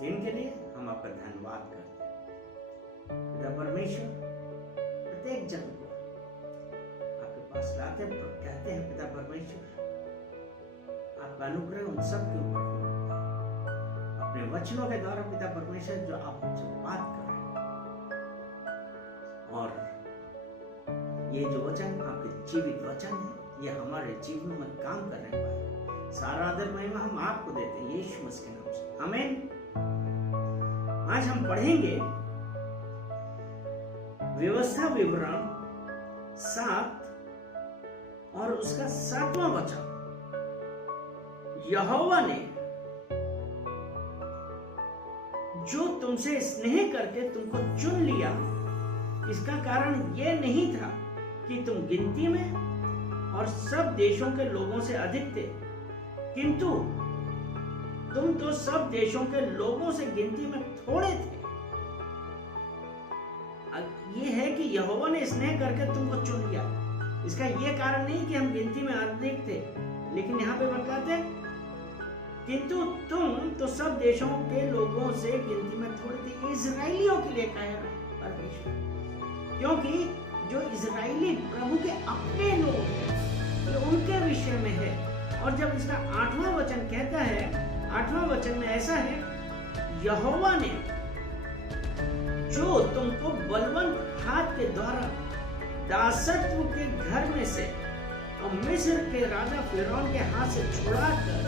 दिन के लिए हम आपका धन्यवाद करते हैं। पिता परमेश्वर, प्रत्येक जन को आपके पास लाते कहते हैं, पिता परमेश्वर आपका अनुग्रह उन सब के ऊपर हो, अपने वचनों के द्वारा पिता परमेश्वर जो आप हमसे बात कर रहे हैं, और ये जो वचन आपके जीवित वचन है, ये हमारे जीवनों में काम करने वाले। सारा आदर महिमा हम आपको देते हैं यीशु मसीह के नाम से, आमीन। आज हम पढ़ेंगे व्यवस्था विवरण 7 और उसका 7वां वचन। यहोवा ने जो तुमसे स्नेह करके तुमको चुन लिया, इसका कारण यह नहीं था कि तुम गिनती में और सब देशों के लोगों से अधिक थे, किंतु तुम तो सब देशों के लोगों से गिनती में थोड़े थे। यह है कि यहोवा ने स्नेह करके तुमको चुन लिया। इसका यह कारण नहीं कि हम गिनती में अधिक थे, लेकिन यहाँ पे बताते किंतु तुम तो सब देशों के लोगों से गिनती में थोड़े थे। इजराइलियों के लिए कहा है परमेश्वर, क्योंकि जो इजराइली प्रभु के अपने लोग हैं, ये उनके विषय में है। और जब इसका 8वां वचन कहता है, 8वां वचन में ऐसा है, यहोवा ने जो तुमको बलवंत हाथ के द्वारा दासत्व के घर में से और मिस्र के राजा फिरौन के हाथ से छुड़ाकर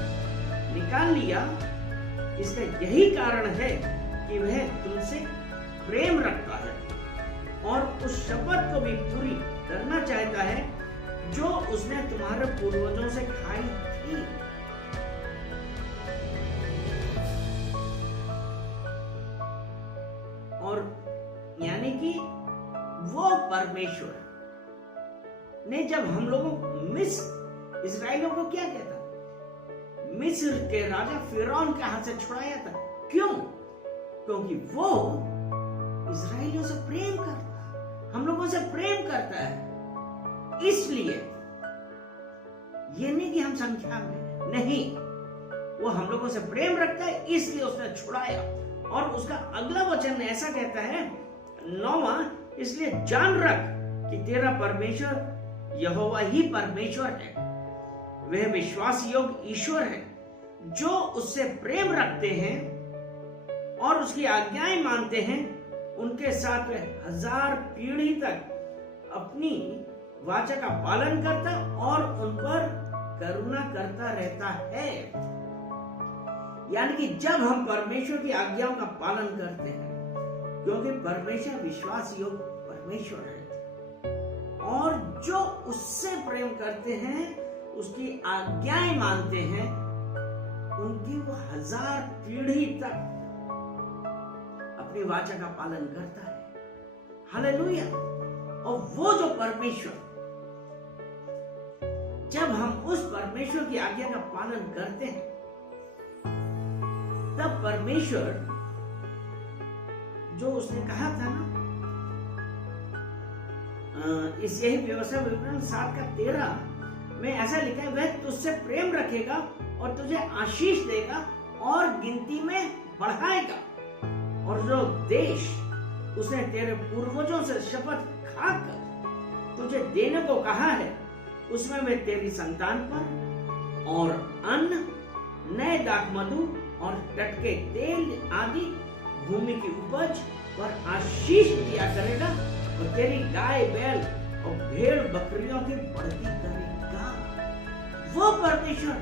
निकाल लिया, इसका यही कारण है कि वह तुमसे प्रेम रखता है और उस शपथ को भी पूरी करना चाहता है जो उसने तुम्हारे पूर्वजों से खाई थी। और यानी कि वो परमेश्वर ने जब हम लोगों मिस्र इजराइलियों को क्या कहता, मिस्र के राजा फिरौन के हाथ से छुड़ाया था। क्यों? क्योंकि वो इजराइलियों से प्रेम करता है, हम लोगों से प्रेम करता है। इसलिए ये नहीं कि हम संख्या में नहीं, वो हम लोगों से प्रेम रखता है, इसलिए उसने छुड़ाया। और उसका अगला वचन ऐसा कहता है 9वां, इसलिए जान रख कि तेरा परमेश्वर यहोवा ही परमेश्वर है, वह विश्वास योग्य ईश्वर है। जो उससे प्रेम रखते हैं और उसकी आज्ञाएं मानते हैं, उनके साथ वह 1000 पीढ़ी तक अपनी वाचा का पालन करता और उन पर करुणा करता रहता है। यानी कि जब हम परमेश्वर की आज्ञाओं का पालन करते हैं, क्योंकि परमेश्वर विश्वास योग्य परमेश्वर है, और जो उससे प्रेम करते हैं, उसकी आज्ञाएं मानते हैं, उनकी वो 1000 पीढ़ी तक अपनी वाचा का पालन करता है। हालेलुया। और वो जो परमेश्वर, जब हम उस परमेश्वर की आज्ञा का पालन करते हैं, तब परमेश्वर जो उसने कहा था ना, इस यही व्यवस्था विवरण 7 का 13 में ऐसा लिखा है, वह तुझसे प्रेम रखेगा और तुझे आशीष देगा और गिनती में बढ़ाएगा। और जो देश उसने तेरे पूर्वजों से शपथ खाकर तुझे देने को कहा है, उसमें मैं तेरी संतान पर और अन्न, नए दाखमधु और टटके तेल आदि भूमि की उपज पर आशीष दिया करेगा, और तेरी गाय बैल और भेड़ बकरियों की बढ़ती करेगा। वो परमेश्वर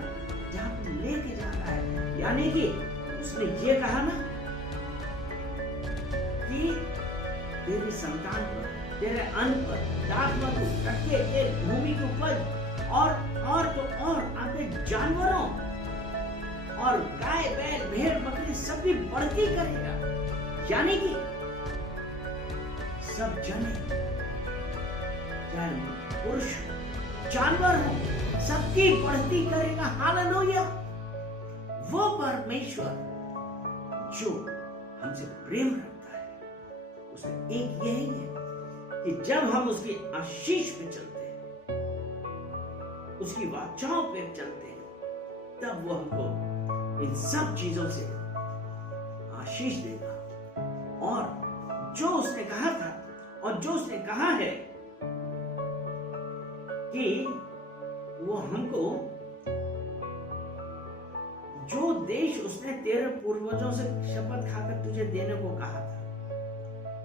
जहां तू लेके जा रहा है, यानी कि उसने ये कहा ना कि तेरी संतान पर, तेरे अन्न पर, दाखमधु, टटके तेल, भूमि की उपज और तो और आपके जानवरों और गाय बैल भेड़ बकरी सब भी बढ़ती करेगा। यानी कि सब जने, चाहे पुरुष जानवर हो, सबकी बढ़ती करेगा। हालेलुया। वो परमेश्वर जो हमसे प्रेम रखता है, उसे एक यही है कि जब हम उसकी आशीष पे चलते हैं, उसकी वाचाओं पे चलते हैं, तब वो हमको इन सब चीजों से आशीष देगा। और जो उसने कहा था और जो उसने कहा है कि वो हमको जो देश उसने तेरे पूर्वजों से शपथ खाकर तुझे देने को कहा था,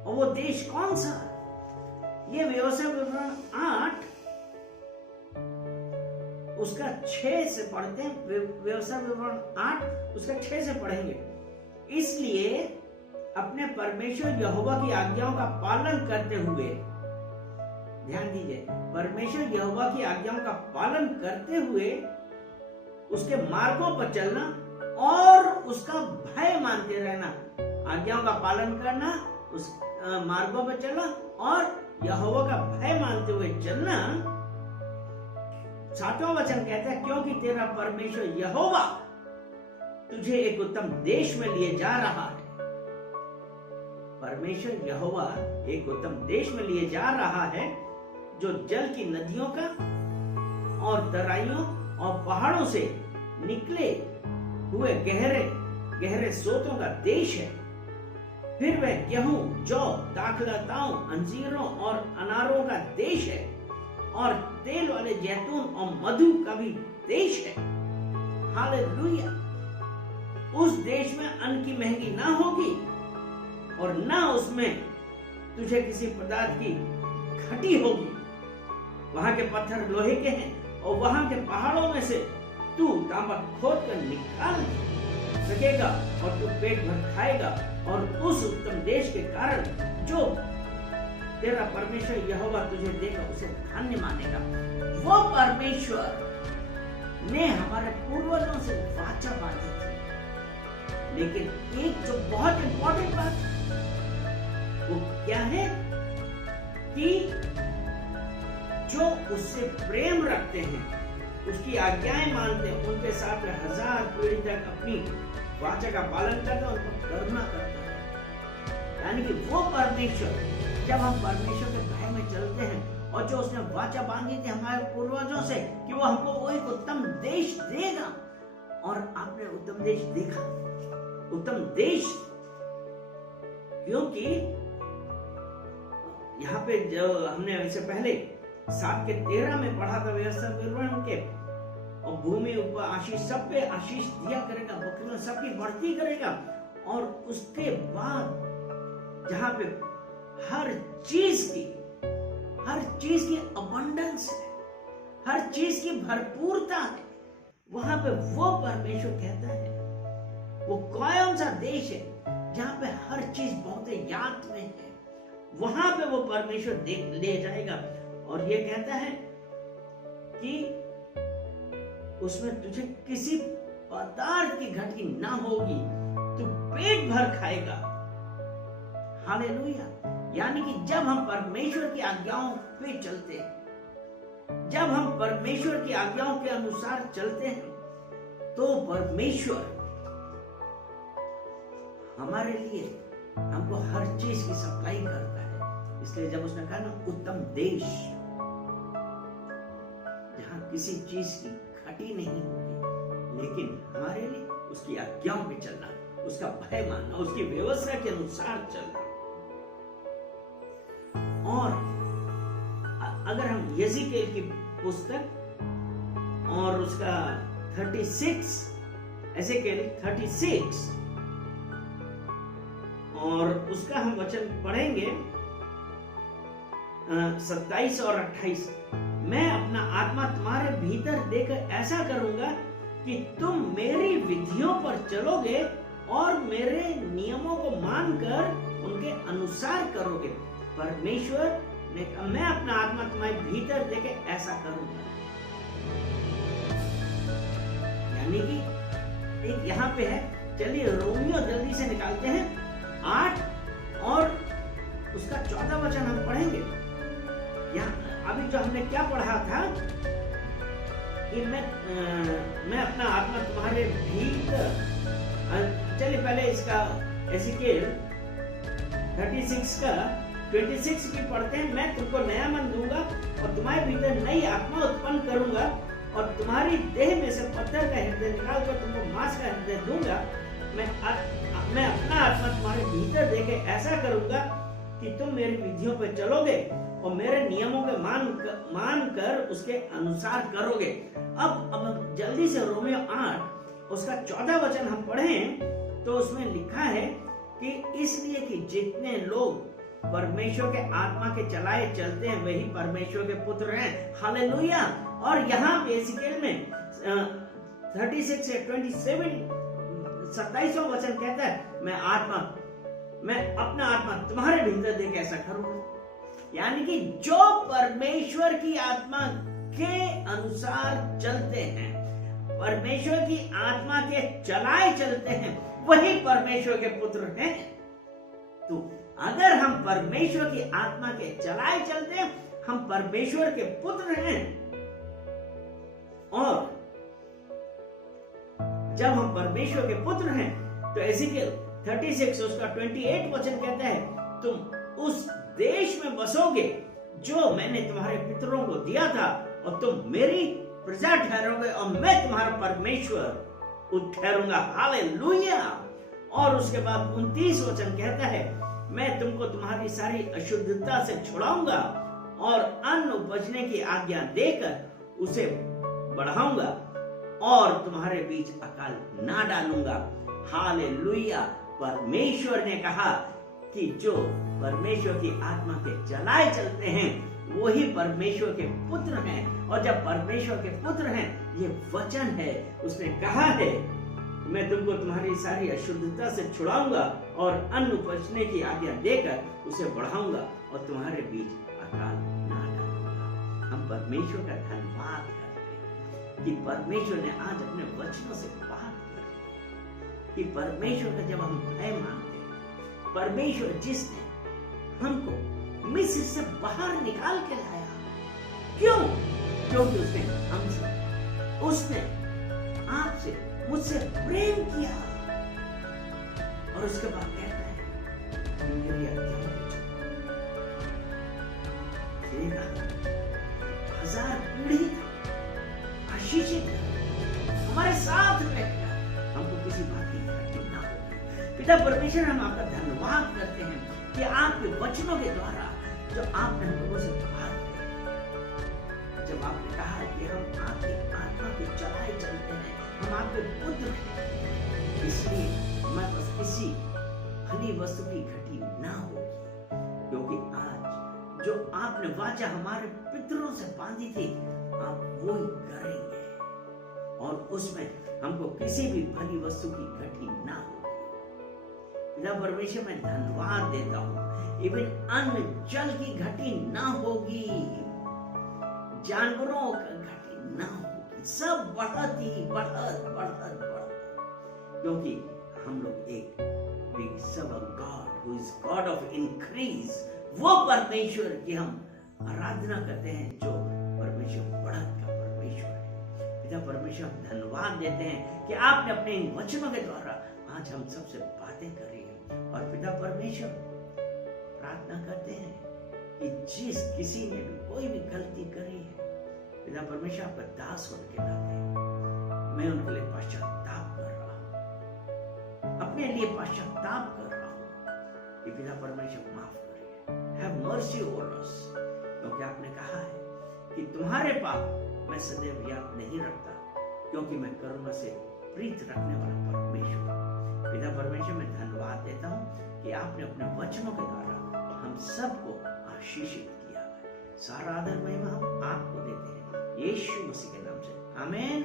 और वो देश कौन सा? ये व्यवसाय विवरण 8 उसका 6 से पढ़ते हैं। व्यवसाय विवरण 8 उसका 6 से पढ़ेंगे। इसलिए अपने परमेश्वर यहोवा की आज्ञाओं का पालन करते हुए, ध्यान दीजिए, परमेश्वर यहोवा की आज्ञाओं का पालन करते हुए उसके मार्गों पर चलना और उसका भय मानते रहना। आज्ञाओं का पालन करना, उस मार्गों पर चलना और यहोवा का भय मानते हुए चलना। 7वां वचन कहता है, क्योंकि तेरा परमेश्वर यहोवा तुझे एक उत्तम देश में लिए जा रहा है। परमेश्वर यहोवा एक उत्तम देश में लिए जा रहा है, जो जल की नदियों का और तराइयों और पहाड़ों से निकले हुए गहरे गहरे सोतों का देश है। फिर वह गेहूं, जौ, दाखलताओं, अंजीरों और अनारों का देश है, और तेल वाले जैतून और मधु का भी देश है। हालेलुया। उस देश में अन्न की महंगी ना होगी और ना उसमें तुझे किसी पदार्थ की घटी होगी। वहां के पत्थर लोहे के हैं और वहां के पहाड़ों में से तू तांबा खोद कर निकाल सकेगा और तू पेट भर खाएगा, और उस उत्तम देश के कारण जो तेरा परमेश्वर यहोवा तुझे देगा उसे धन्य मानेगा। वो परमेश्वर ने हमारे पूर्वजों से वाचा बांधी थी, लेकिन एक जो बहुत इंपॉर्टेंट बात वो क्या है कि जो उससे प्रेम रखते हैं, उसकी आज्ञाएं मानते हैं, उनके साथ 1000 पीढ़ी तक अपनी वाचा का पालन करता है, उनको करुणा करता है। यानी कि वो परमेश्वर, जब हम परमेश्वर के भय में चलते हैं और जो उसने वाचा बांधी थी हमारे पूर्वजों से कि वो हमको वो एक उत्तम देश देगा, और आपने उत्तम देश देखा। उत्तम देश, क्योंकि यहाँ पे जो हमने इससे पहले 7:13 में पढ़ा था व्यवस्था विवरण के, और भूमि ऊपर आशीष, सब पे आशीष दिया करेगा, बकरियों सबकी बढ़ती करेगा। और उसके बाद जहां पे हर चीज की अबंडेंस है, हर चीज की भरपूरता है, वहां पे वो परमेश्वर कहता है वो कौन सा देश है जहां पे हर चीज बहुत याद में है, वहां पे वो परमेश्वर ले जाएगा। और ये कहता है कि उसमें तुझे किसी पदार्थ की घटी ना होगी, तू पेट भर खाएगा। हालेलुया। यानी कि जब हम परमेश्वर की आज्ञाओं पे चलते हैं, जब हम परमेश्वर की आज्ञाओं के अनुसार चलते हैं, तो परमेश्वर हमारे लिए हमको हर चीज की सप्लाई करता है। इसलिए जब उसने कहा ना उत्तम देश, जहां किसी चीज की घटी नहीं होगी, लेकिन हमारे लिए उसकी आज्ञाओं पे चलना, उसका भय मानना, उसकी व्यवस्था के अनुसार चलना। और अगर हम यज़िकेल की पुस्तक और उसका 36 यज़िकेल 36 और उसका हम वचन पढ़ेंगे 27 और 28। मैं अपना आत्मा तुम्हारे भीतर देकर ऐसा करूंगा कि तुम मेरी विधियों पर चलोगे और मेरे नियमों को मानकर उनके अनुसार करोगे। परमेश्वर ने कहा मैं अपना आत्मा तुम्हारे भीतर देकर ऐसा करूंगा। यानी कि एक यहाँ पे है, चलिए रोमियो जल्दी से निकालते हैं 8 और उसका 14 वचन हम पढ़ेंगे। यहाँ अभी जो हमने क्या पढ़ा था कि मैं अपना आत्मा तुम्हारे भीतर, चलिए पहले इसका यज़िकेल 36 का 26 की पढ़ते हैं। मैं तुमको नया मन दूंगा और तुम्हारे भीतर नई आत्मा उत्पन्न करूंगा और तुम्हारी देह में से पत्थर का हृदय निकालकर तुमको मांस का हृदय दूंगा। मैं अपना आत्मा तुम्हारे भीतर देके ऐसा करूंगा कि तुम मेरी विधियों पर चलोगे और मेरे नियमों के मान कर उसके अनुसार करोगे। अब जल्दी से रोमियो 8 उसका 14 वचन हम पढ़ें तो उसमें लिखा है कि इसलिए कि जितने लोग परमेश्वर के आत्मा के चलाए चलते हैं वही परमेश्वर के पुत्र हैं। हालेलुया। और यहाँ पे एजेकिएल में 36 से 27वां वचन कहता है मैं अपना आत्मा तुम्हारे भीतर देके ऐसा करूंगा। यानी कि जो परमेश्वर की आत्मा के अनुसार चलते हैं, परमेश्वर की आत्मा के चलाए चलते हैं, वही परमेश्वर के पुत्र हैं। तो अगर हम परमेश्वर की आत्मा के चलाए चलते हैं, हम परमेश्वर के पुत्र हैं। और जब हम परमेश्वर के पुत्र हैं तो एजेकिएल 36 उसका 28 वचन कहता है तुम उस देश में बसोगे जो मैंने तुम्हारे पितरों को दिया था और तुम मेरी प्रजा ठहरोगे और मैं तुम्हारा परमेश्वर ठहरूंगा। हालेलुया। और उसके बाद 29 वचन कहता है मैं तुमको तुम्हारी सारी अशुद्धता से छुड़ाऊंगा और अन्न उपजने की आज्ञा देकर उसे बढ़ाऊंगा और तुम्हारे बीच अकाल ना डालूंगा। हालेलुया। परमेश्वर ने कहा कि जो परमेश्वर की आत्मा के चलाए चलते हैं वही परमेश्वर के पुत्र हैं। और जब परमेश्वर के पुत्र हैं, ये वचन है, उसने कहा है मैं तुमको तुम्हारी सारी अशुद्धता से छुड़ाऊंगा और अन्न उपजने की आज्ञा देकर उसे बढ़ाऊंगा और तुम्हारे बीच अकाल ना डालूंगा। हम परमेश्वर का धन्यवाद करते हैं कि परमेश्वर ने आज अपने वचनों से बात की कि परमेश्वर का जब हम भय मानते हैं, परमेश्वर जिसने हमको मिस्र से बाहर निकाल के लाया, क्यों? क्योंकि उसने आपसे मुझसे प्रेम किया। और उसके बाद कहता है मेरी आज्ञा हजार पीढ़ी आशीषित हमारे साथ रहेगा, हमको किसी बात की घटी ना हो। पिता परमेश्वर, हम आपका धन्यवाद करते हैं कि आपके वचनों के द्वारा जो आपने हम लोगों से बात की, जब आपने कहा कि हम आपकी आत्मा के चलाए चलते हैं, हम आपके पुत्र हैं, इसलिए हमारे पास किसी भली वस्तु की घटी ना होगी। क्योंकि आज जो आपने वाचा हमारे पितरों से बांधी थी, आप वो ही करेंगे और उसमें हमको किसी भी भली वस्तु की घटी ना होगी। पिता परमेश्वर, मैं धन्यवाद देता हूँ, इवन अन्न जल की घटी ना होगी, जानवरों का घटी ना होगी, सब बढ़त क्योंकि हम लोग एक we serve a God who is God of increase, वो परमेश्वर की हम आराधना करते हैं जो परमेश्वर बढ़त का परमेश्वर है। पिता परमेश्वर, हम धन्यवाद देते हैं कि आपने अपने इन वचनों के द्वारा आज हम सबसे बातें करी हैं। और पिता परमेश्वर, प्रार्थना करते हैं कि जिस किसी ने भी कोई भी गलती करी है, पिता परमेश्वर आपका दास होने के नाते मैं उनके लिए पश्चाताप कर रहा हूं, अपने लिए पश्चाताप कर रहा हूं कि पिता परमेश्वर माफ करिए, हैव मर्सी ओवर अस। क्योंकि आपने कहा है कि तुम्हारे पाप मैं सदैव याद नहीं रखता, क्योंकि मैं करुणा से प्रीत रखने वाला परमेश्वर। पिता परमेश्वर, मैं धन्यवाद देता हूं कि आपने अपने वचनों के द्वारा हम सबको आशीषित किया है। सारा आदर महिमा हम आपको देते हैं, यीशु मसीह के नाम से, आमीन।